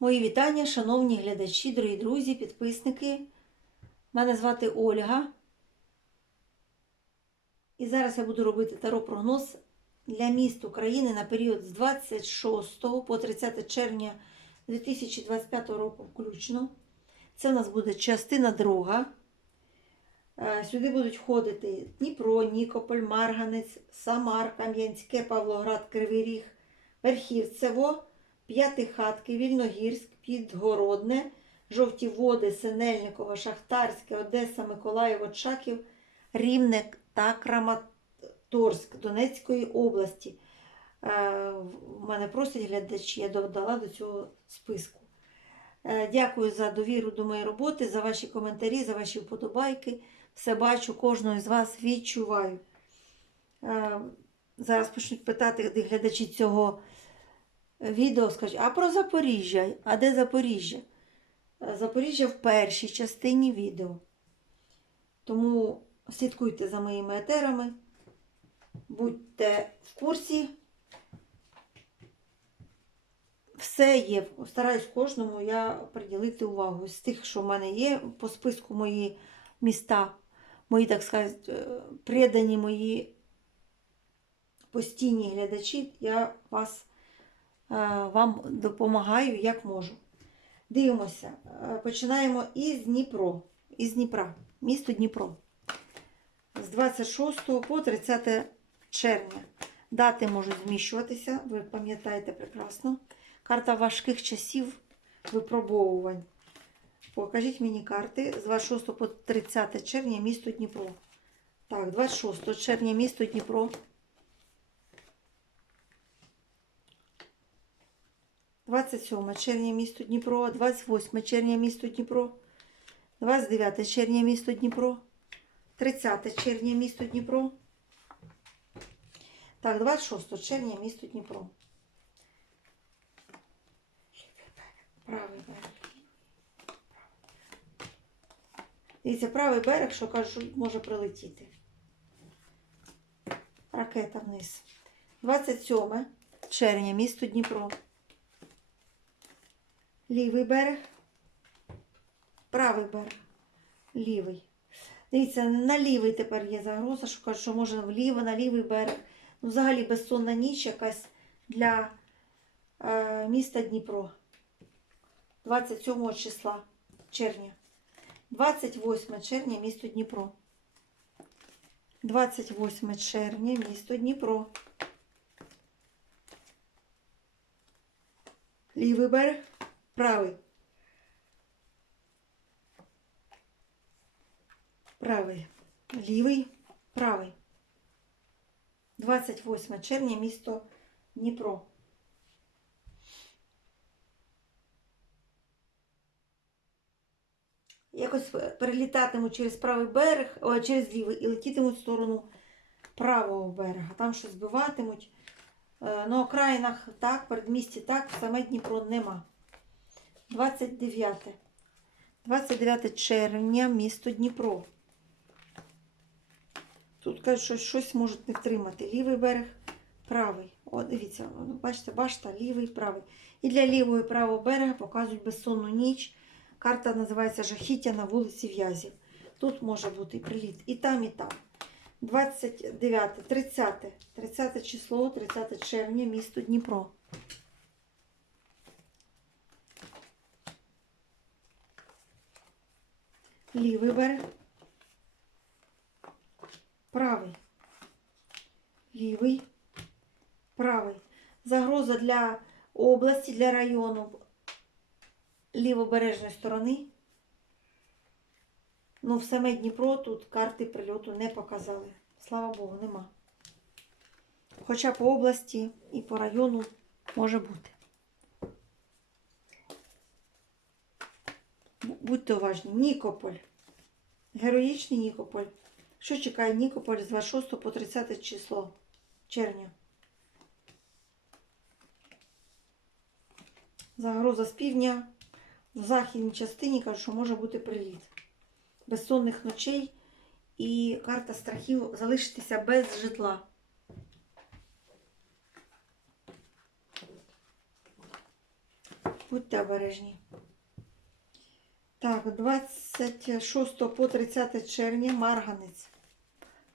Мої вітання, шановні глядачі, дорогі друзі, підписники. Мене звати Ольга. І зараз я буду робити таро-прогноз для міст України на період з 26 по 30 червня 2025 року включно. Це у нас буде частина друга. Е, Сюди будуть входити Дніпро, Нікополь, Марганець, Самар, Кам'янське, Павлоград, Кривий Ріг, Верхівцево, П'ятихатки, Вільногірськ, Підгородне, Жовті Води, Синельникова, Шахтарське, Одеса, Миколаїв, Очаків, Рівне та Краматорськ Донецької області. Е, В мене просять глядачі, я додала до цього списку. Е, Дякую за довіру до моєї роботи, за ваші коментарі, за ваші вподобайки. Все бачу, кожного з вас відчуваю. Е, Зараз почнуть питати де глядачі цього відео, скажуть, а про Запоріжжя? А де Запоріжжя? Е, Запоріжжя в першій частині відео. Тому слідкуйте за моїми етерами, будьте в курсі. Все є. Стараюсь кожному я приділити увагу. З тих, що в мене є по списку мої міста, мої, так сказати, е, предані мої постійні глядачі, я вас, вам допомагаю як можу. Дивимося. Е, Починаємо із Дніпро. Із Дніпра. Місто Дніпро. З 26 по 30 червня. Дати можуть зміщуватися, ви пам'ятаєте прекрасно. Карта важких часів випробовувань. Покажіть мені карти з 26 по 30 червня місто Дніпро. Так, 26 червня місто Дніпро. 27 червня місто Дніпро, 28 червня місто Дніпро, 29 червня місто Дніпро, 30 червня місто Дніпро. Так, 26 червня місто Дніпро. Правий берег. Дивіться, правий берег, що кажуть, може прилетіти. Ракета вниз. 27 червня місто Дніпро. Лівий берег. Правий берег. Лівий. Дивіться, на лівий тепер є загроза, що кажуть, що може вліво, на лівий берег. Ну, взагалі безсонна ніч якась для е, міста Дніпро. 27 числа червня. 28 червня місто Дніпро. 28 червня місто Дніпро. Лівий берег, правий. Правий. Лівий, правий. 28 червня місто Дніпро. Якось перелітатимуть через правий берег, о, через лівий і летітимуть в сторону правого берега. Там щось збиватимуть. Е, На окраїнах так, передмісті так, саме Дніпро нема. 29. 29 червня, місто Дніпро. Тут кажуть, що щось можуть не втримати. Лівий берег, правий. О, дивіться, бачите, башта, лівий, правий. І для лівого і правого берега показують безсонну ніч. Карта називається Жахіття на вулиці В'язів. Тут може бути приліт і там, і там. 29, 30, 30 число, 30 червня, місто Дніпро. Лівий берег. Правий. Лівий. Правий. Загроза для області, для району лівобережної сторони. Ну, в саме Дніпро тут карти прильоту не показали. Слава Богу, нема. Хоча по області і по району може бути. Будьте уважні. Нікополь. Героїчний Нікополь. Що чекає Нікополь з 26 по 30 число червня? Загроза з півдня. В західній частині кажуть, що може бути приліт. Безсонних ночей і карта страхів залишитися без житла. Будьте обережні. Так, 26 по 30 червня Марганець.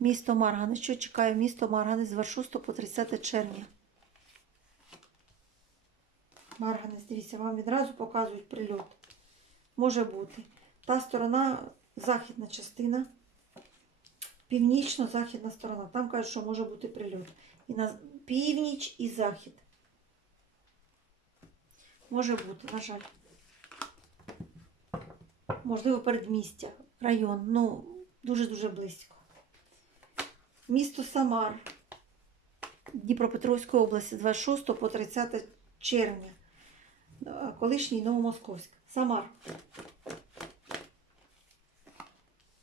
Місто Марганець. Що чекає місто Марганець з 26 по 30 червня? Марганець, дивіться, вам відразу показують прильот. Може бути. Та сторона західна частина, північно-західна сторона. Там кажуть, що може бути прильот. І на північ і захід. Може бути, на жаль. Можливо, передмістя, район. Ну, дуже-дуже близько. Місто Самар Дніпропетровської області 26 по 30 червня. Колишній Новомосковськ. Самар.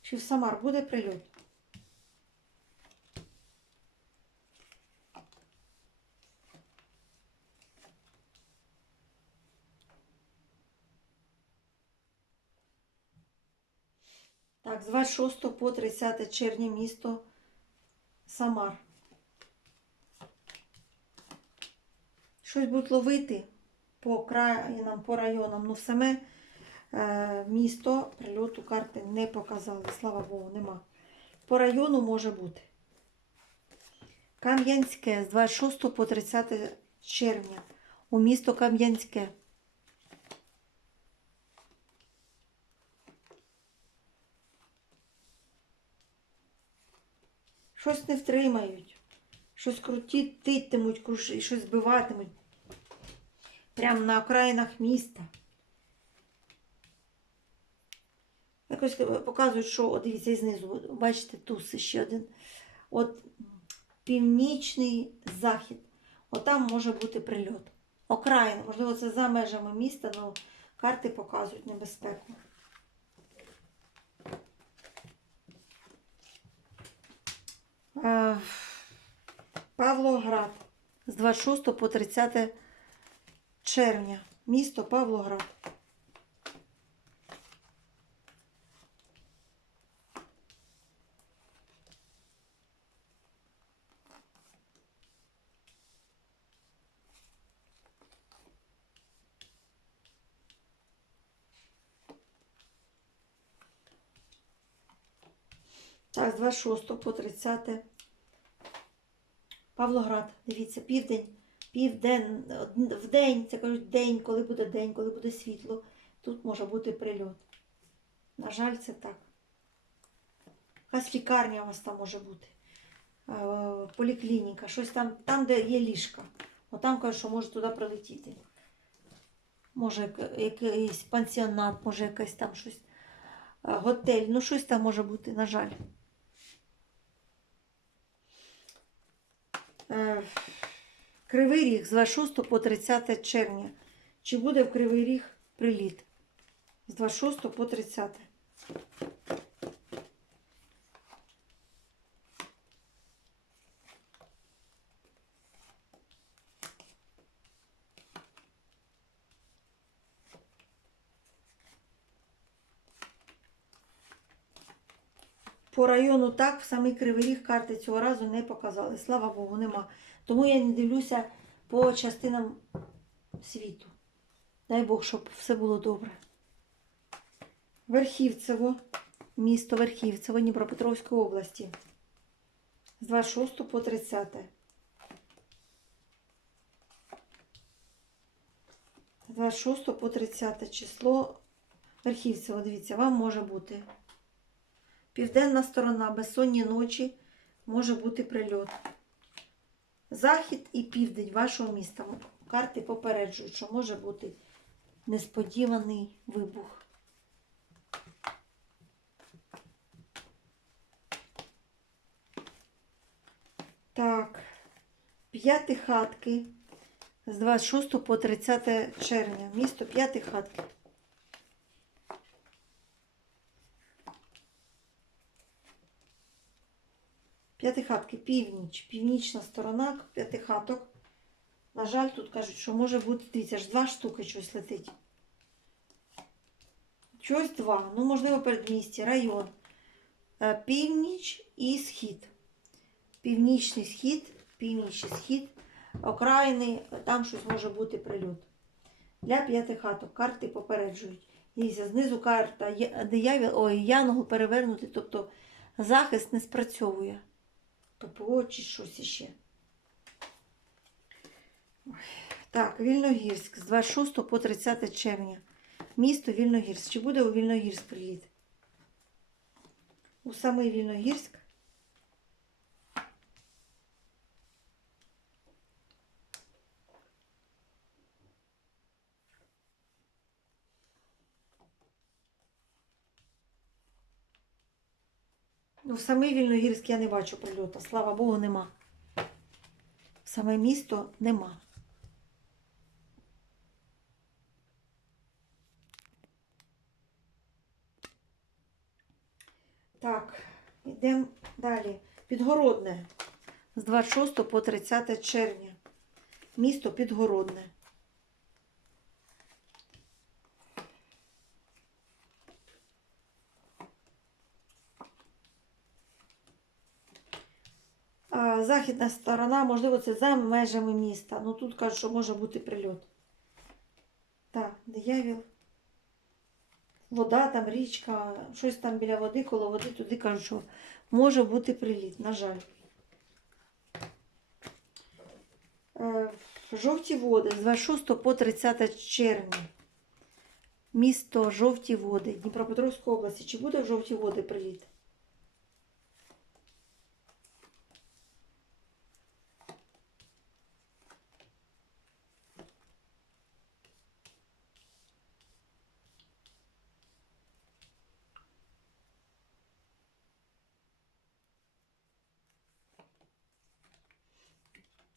Чи в Самар буде прильот? З 26 по 30 червня місто Самар. Щось будуть ловити по країнам, по районам. Ну, саме е, місто прильоту карти не показали. Слава Богу, нема. По району може бути. Кам'янське з 26 по 30 червня. У місто Кам'янське. Щось не втримають. Щось крутітимуть, щось збиватимуть. Прямо на окраїнах міста. Якось показують, що, от дивіться, знизу, бачите, туз ще один. От північний захід. От там може бути прильот. Окраїна, можливо, це за межами міста, але карти показують небезпеку. Павлоград з 26 по 30 червня. Місто Павлоград. Так, з 26 по 30 Павлоград, дивіться, південь, південь, в день, це кажуть день, коли буде день, коли буде світло. Тут може бути прильот. На жаль, це так. Якась лікарня у вас там може бути. Е, Поліклініка, щось там, там, де є ліжка. Отам кажуть, що може туди прилетіти. Може, якийсь пансіонат, може якесь там щось. е, Готель, ну щось там може бути, на жаль. Кривий Ріг з 26 по 30 червня. Чи буде в Кривий Ріг приліт? З 26 по 30. По району так, в самий Кривий Ріг карти цього разу не показали. Слава Богу, нема. Тому я не дивлюся по частинам світу. Дай Бог, щоб все було добре. Верхівцево, місто Верхівцево Дніпропетровської області. З 26 по 30. З 26 по 30 число Верхівцево, дивіться, вам може бути. Південна сторона, безсонні ночі, може бути прильот. Захід і південь вашого міста. Карти попереджують, що може бути несподіваний вибух. Так, п'яти хатки з 26 по 30 червня. Місто п'яти хатки. П'ятихатки, північ, північна сторона п'ятихаток. На жаль, тут кажуть, що може бути, дивіться, ж два штуки щось летить. Щось два. Ну, можливо, передмістя, район. Е, Північ і схід. Північний схід, північний схід, окраїни, там щось може бути прильот. для п'яти хаток. Карти попереджують. Дивіться, знизу карта диявіл, ой, янгол перевернутий, тобто захист не спрацьовує. ППО чи щось іще. Так, Вільногірськ з 26 по 30 червня. Місто Вільногірськ. Чи буде у Вільногірськ приліт? У самий Вільногірськ Ну, в самий Вільногірськ я не бачу прильоту. Слава Богу, нема. В саме місто нема. Так, йдемо далі. Підгородне. З 26 по 30 червня. Місто Підгородне. А, Західна сторона, можливо, це за межами міста. Ну тут кажуть, що може бути прильот. Так, диявіл. Вода, там річка, щось там біля води, коло води, туди кажуть, що може бути приліт, на жаль. Е, Жовті води з 26 по 30 червня. Місто Жовті води Дніпропетровської області. Чи буде в жовті води приліт?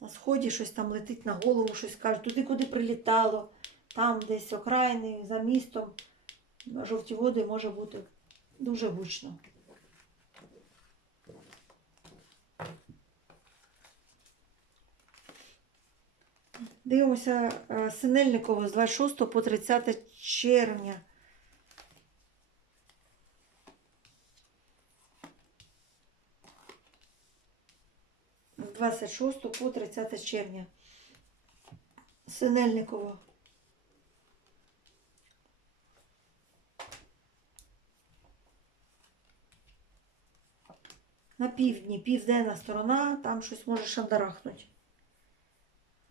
На сході щось там летить на голову, щось кажуть, туди, куди прилітало, там десь окраїни, за містом. Жовті води може бути дуже гучно. Дивимося е, Синельниково з 26 по 30 червня. 26 по 30 червня. Синельниково. На півдні, південна сторона, там щось може шандарахнути.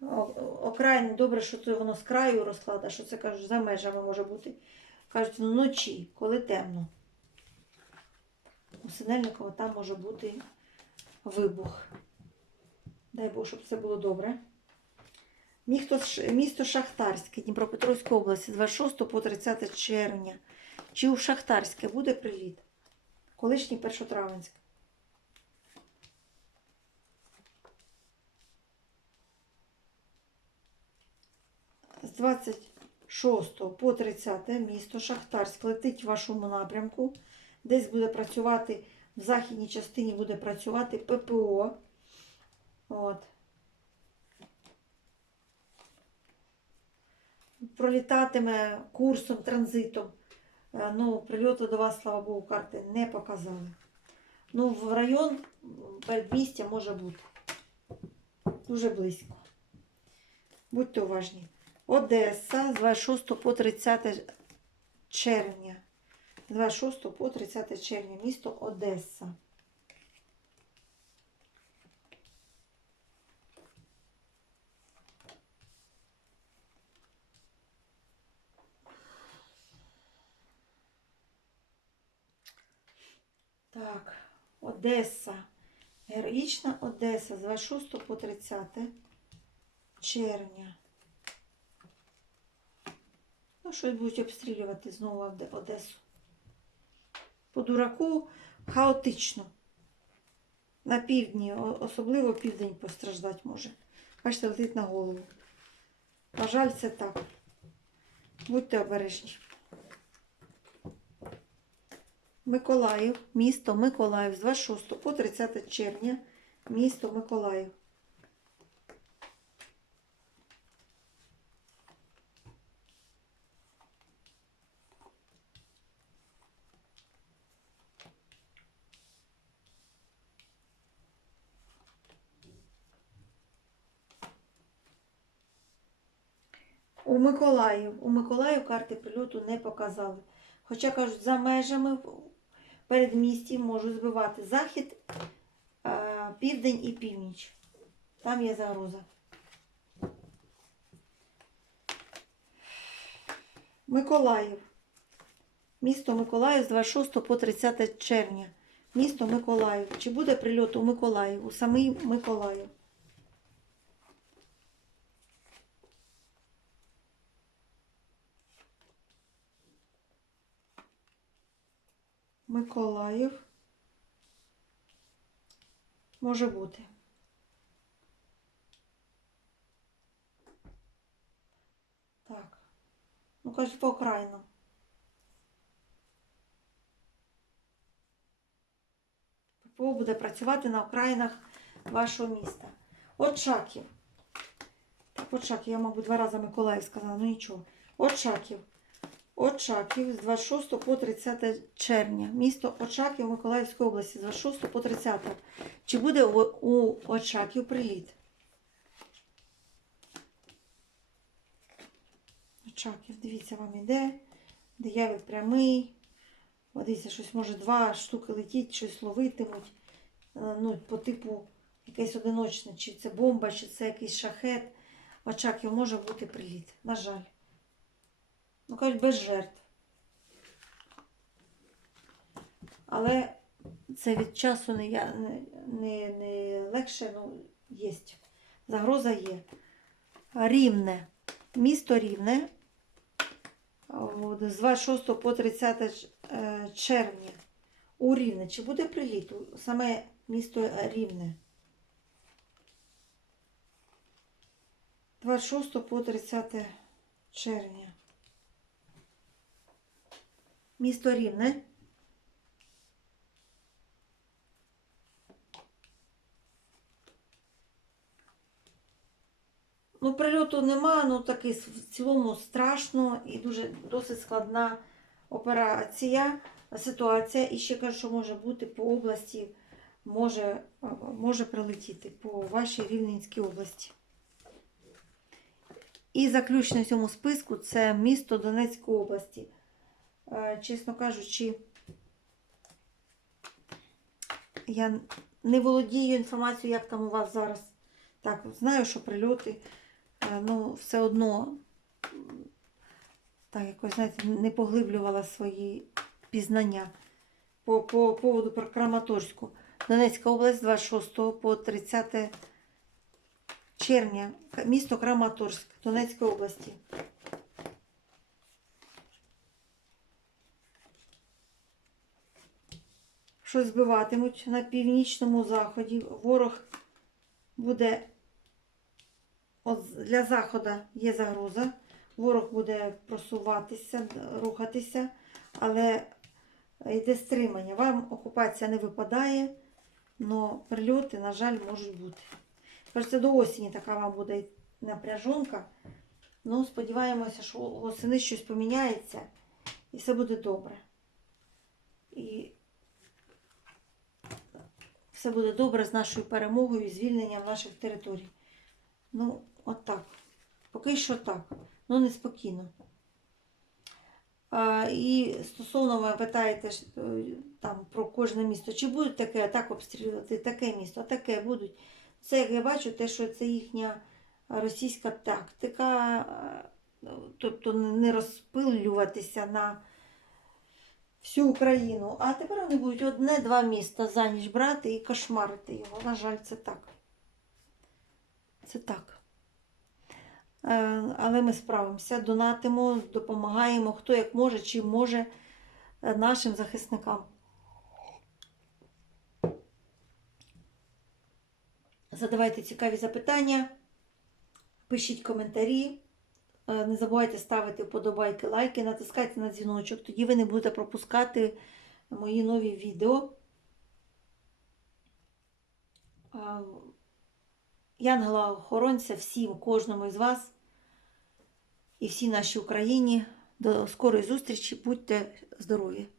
О- Окраїни, добре, що це воно з краю розклада, що це кажуть, за межами може бути. Кажуть, вночі, коли темно. У Синельникова там може бути вибух. Дай Бог, щоб все було добре. Місто, місто Шахтарське, Дніпропетровська область, з 26 по 30 червня. Чи у Шахтарське буде приліт? Колишній Першотравенськ. З 26 по 30 місто Шахтарськ летить в вашому напрямку. Десь буде працювати, в західній частині буде працювати ППО. От. Пролітатиме курсом, транзитом. Е, Ну, прильоту до вас, слава Богу, карти не показали. Ну, в район передмістя може бути. Дуже близько. Будьте уважні. Одеса з 26 по 30 червня. 26 по 30 червня. Місто Одеса. Так, Одеса. Героїчна Одеса з 26 по 30 червня. Ну, щось будуть обстрілювати знову Одесу. По дураку хаотично. На півдні, особливо південь постраждати може. Бачите, летить на голову. На жаль, це так. Будьте обережні. Миколаїв, місто Миколаїв з 26 по 30 червня. Місто Миколаїв. У Миколаїв. У Миколаїв карти прильоту не показали. Хоча кажуть, за межами передмісті можу збивати захід, е, південь і північ. Там є загроза. Миколаїв. Місто Миколаїв з 26 по 30 червня. Місто Миколаїв. Чи буде прильот у Миколаїв? У самий Миколаїв. Миколаїв. Може бути. Так. Ну, кажуть, по окраїнам. ППО буде працювати на окраїнах вашого міста. Очаків. Так, Очаків, я, мабуть, два рази Миколаїв сказала, ну нічого. Очаків. Очаків з 26 по 30 червня. Місто Очаків Миколаївської області з 26 по 30. Чи буде у, Очаків приліт? Очаків, дивіться, вам іде. Диявол прямий. Дивіться, щось може два штуки летіть, щось ловитимуть. Е, Ну, по типу якесь одиночне, чи це бомба, чи це якийсь шахет. Очаків може бути приліт. На жаль. Ну, кажуть, без жертв. Але це від часу не, не, не, не легше, ну, є. Загроза є. Рівне. Місто Рівне. От, З 26 по 30 е, червня. У Рівне. Чи буде приліт? Саме місто Рівне. 26 по 30 червня. Місто Рівне. Ну, прильоту нема, ну такий в цілому страшно і дуже досить складна операція, ситуація. І ще кажу, що може бути по області, може, може прилетіти по вашій Рівненській області. І заключне в цьому списку це місто Донецької області. Е, Чесно кажучи, я не володію інформацією, як там у вас зараз. Так, знаю, що прильоти, е, ну, все одно, так, якось, знаєте, не поглиблювала свої пізнання по, по поводу про Краматорську. Донецька область 26 по 30 червня. Місто Краматорськ Донецької області. Що збиватимуть на північному заході. Ворог буде от для заходу є загроза. Ворог буде просуватися, рухатися, але йде стримання. Вам окупація не випадає, але прильоти, на жаль, можуть бути. Це до осені така вам буде напряжонка. Ну, сподіваємося, що восени щось поміняється і все буде добре. І все буде добре з нашою перемогою і звільненням наших територій. Ну, от так. Поки що так. Ну, неспокійно. А, і стосовно ви питаєте е, там про кожне місто, чи будуть таке так обстрілювати, таке місто, таке будуть. Це, як я бачу, те, що це їхня російська тактика, е, тобто не розпилюватися на всю Україну. А тепер вони будуть одне-два міста за ніч брати і кошмарити його. На жаль, це так. Це так. Е, Але ми справимося, донатимо, допомагаємо, хто як може, чим може е, нашим захисникам. Задавайте цікаві запитання, пишіть коментарі. Е, Не забувайте ставити вподобайки, лайки, натискайте на дзвіночок, тоді ви не будете пропускати мої нові відео. Е, Янгела охоронця всім, кожному із вас і всій нашій Україні. До скорої зустрічі, будьте здорові!